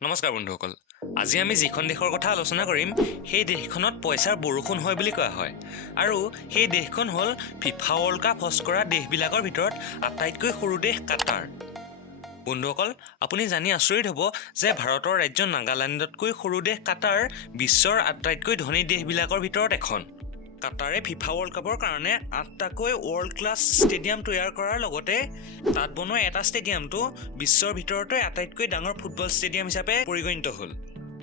নমস্কাৰ বন্ধুসকল, আজি আমি যিখন দেশৰ কথা আলোচনা কৰিম সেই দেশখনত পইচাৰ বৰষুণ হয় বুলি কোৱা হয় আৰু সেই দেশখন হ'ল ফিফা ৱৰ্ল্ড কাপ হোষ্ট কৰা দেশবিলাকৰ ভিতৰত আটাইতকৈ সৰু দেশ কাটাৰ। বন্ধুসকল, আপুনি জানি আচৰিত হ'ব যে ভাৰতৰ ৰাজ্য নাগালেণ্ডতকৈ সৰু দেশ কাটাৰ বিশ্বৰ আটাইতকৈ ধনী দেশবিলাকৰ ভিতৰত এখন। কাটাৰে ফিফা ৱৰ্ল্ড কাপৰ কাৰণে 8টাকৈ ৱৰ্ল্ড ক্লাছ ষ্টেডিয়াম তৈয়াৰ কৰাৰ লগতে তাত বনোৱা এটা ষ্টেডিয়ামটো বিশ্বৰ ভিতৰতে আটাইতকৈ ডাঙৰ ফুটবল ষ্টেডিয়াম হিচাপে পৰিগণিত হ'ল।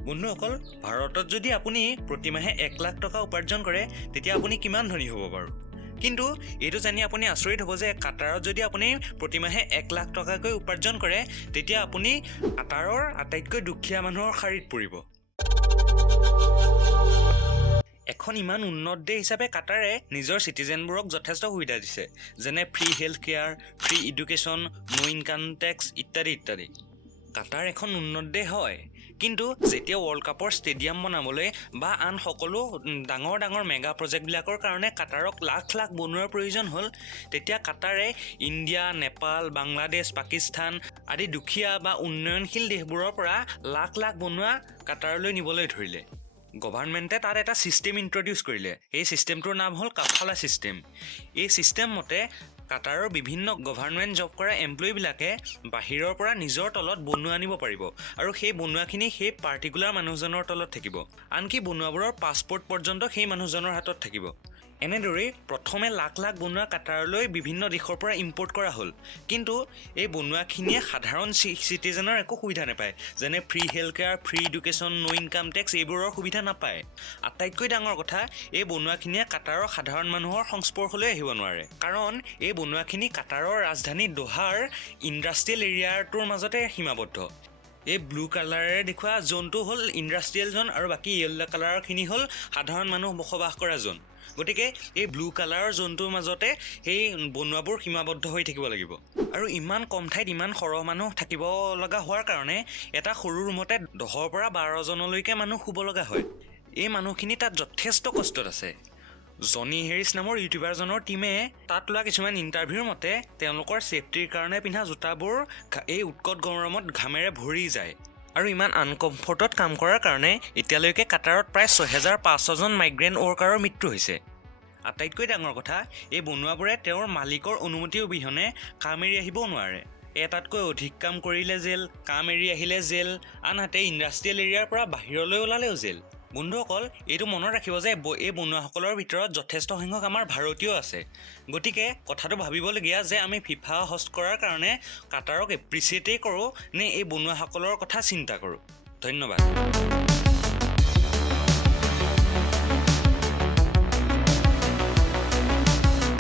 বন্ধুসকল, ভাৰতত যদি আপুনি প্ৰতিমাহে 1 লাখ টকা উপাৰ্জন কৰে তেতিয়া আপুনি কিমান ধনী হ'ব বাৰু? কিন্তু এইটো জানি আপুনি আচৰিত হ'ব যে কাটাৰত যদি আপুনি প্ৰতিমাহে 1 লাখ টকাকৈ উপাৰ্জন কৰে তেতিয়া আপুনি কাটাৰৰ আটাইতকৈ দুখীয়া মানুহৰ শাৰীত পৰিব। এখন ইমান উন্নত দেশ হিচাপে কাটাৰে নিজৰ চিটিজেনবোৰক যথেষ্ট সুবিধা দিছে, যেনে free health care, free education, no income tax ইত্যাদি ইত্যাদি। কাটাৰ এখন উন্নত দেশ হয়, কিন্তু যেতিয়া ৱৰ্ল্ড কাপৰ ষ্টেডিয়াম বনাবলৈ বা আন সকলো ডাঙৰ ডাঙৰ মেগা প্ৰজেক্টবিলাকৰ কাৰণে কাটাৰক লাখ লাখ বনোৱাৰ প্ৰয়োজন হ'ল, তেতিয়া কাটাৰে ইণ্ডিয়া, নেপাল, বাংলাদেশ, পাকিস্তান আদি দুখীয়া বা উন্নয়নশীল দেশবোৰৰ পৰা লাখ লাখ বনোৱা কাটাৰলৈ নিবলৈ ধৰিলে। গভাৰ্ণমেণ্টে তাত এটা ছিষ্টেম ইণ্ট্ৰডিউচ কৰিলে। এই ছিষ্টেমটোৰ নাম হ'ল কাফালা ছিষ্টেম। এই ছিষ্টেম মতে কাটাৰৰ বিভিন্ন গভাৰ্ণমেণ্ট জব কৰা এমপ্লয়ীবিলাকে বাহিৰৰ পৰা নিজৰ তলত বনোৱা আনিব পাৰিব আৰু সেই বনোৱাখিনি সেই পাৰ্টিকুলাৰ মানুহজনৰ তলত থাকিব। আনকি বনোৱাবোৰৰ পাছপৰ্ট পৰ্যন্ত সেই মানুহজনৰ হাতত থাকিব। এনেদৰেই প্ৰথমে লাখ লাখ বনোৱা কাটাৰলৈ বিভিন্ন দেশৰ পৰা ইম্পৰ্ট কৰা হ'ল, কিন্তু এই বনোৱাখিনিয়ে সাধাৰণ চিটিজেনৰ একো সুবিধা নাপায়, যেনে free health care, free education, no income tax এইবোৰৰ সুবিধা নাপায়। আটাইতকৈ ডাঙৰ কথা, এই বনোৱাখিনিয়ে কাটাৰৰ সাধাৰণ মানুহৰ সংস্পৰ্শলৈ আহিব নোৱাৰে, কাৰণ এই বনোৱাখিনি কাটাৰৰ ৰাজধানী দোহাৰ ইণ্ডাষ্ট্ৰিয়েল এৰিয়াটোৰ মাজতে সীমাবদ্ধ। এই ব্লু কালাৰেৰে দেখুওৱা জোনটো হ'ল ইণ্ডাষ্ট্ৰিয়েল জোন আৰু বাকী য়েল্ল' কালাৰখিনি হ'ল সাধাৰণ মানুহ বসবাস কৰা জোন। গতিকে এই ব্লু কালাৰৰ জোনটোৰ মাজতে সেই বনোৱাবোৰ সীমাবদ্ধ হৈ থাকিব লাগিব। আৰু ইমান কম ঠাইত ইমান সৰহ মানুহ থাকিব লগা হোৱাৰ কাৰণে এটা সৰু ৰুমতে 10ৰ পৰা 12জনলৈকে মানুহ শুব লগা হয়। এই মানুহখিনি তাত যথেষ্ট কষ্টত আছে। জনি হেৰিছ নামৰ ইউটিউবাৰজনৰ টীমে তাত লোৱা কিছুমান ইণ্টাৰভিউৰ মতে তেওঁলোকৰ ছেফটিৰ কাৰণে পিন্ধা জোতাবোৰ এই উৎকট গৰমত ঘামেৰে ভৰি যায় আৰু ইমান আনকমফৰ্টত কাম কৰাৰ কাৰণে এতিয়ালৈকে কাটাৰত প্ৰায় 6500জন মাইগ্ৰেণ্ট ৱৰ্কাৰৰ মৃত্যু হৈছে। আটাইতকৈ ডাঙৰ কথা, এই বনোৱাবোৰে তেওঁৰ মালিকৰ অনুমতি অবিহনে কাম এৰি আহিবও নোৱাৰে। এটাতকৈ অধিক কাম কৰিলে জেল, কাম এৰি আহিলে জেল, আনহাতে ইণ্ডাষ্ট্ৰিয়েল এৰিয়াৰ পৰা বাহিৰলৈ ওলালেও জেল। বন্ধুসকল, এইটো মনত ৰাখিব যে এই বনোৱাসকলৰ ভিতৰত যথেষ্ট সংখ্যক আমাৰ ভাৰতীয় আছে। গতিকে কথাটো ভাবিবলগীয়া যে আমি ফিফা হোষ্ট কৰাৰ কাৰণে কাটাৰক এপ্ৰিচিয়েটেই কৰোঁ নে এই বনোৱাসকলৰ কথা চিন্তা কৰোঁ। ধন্যবাদ।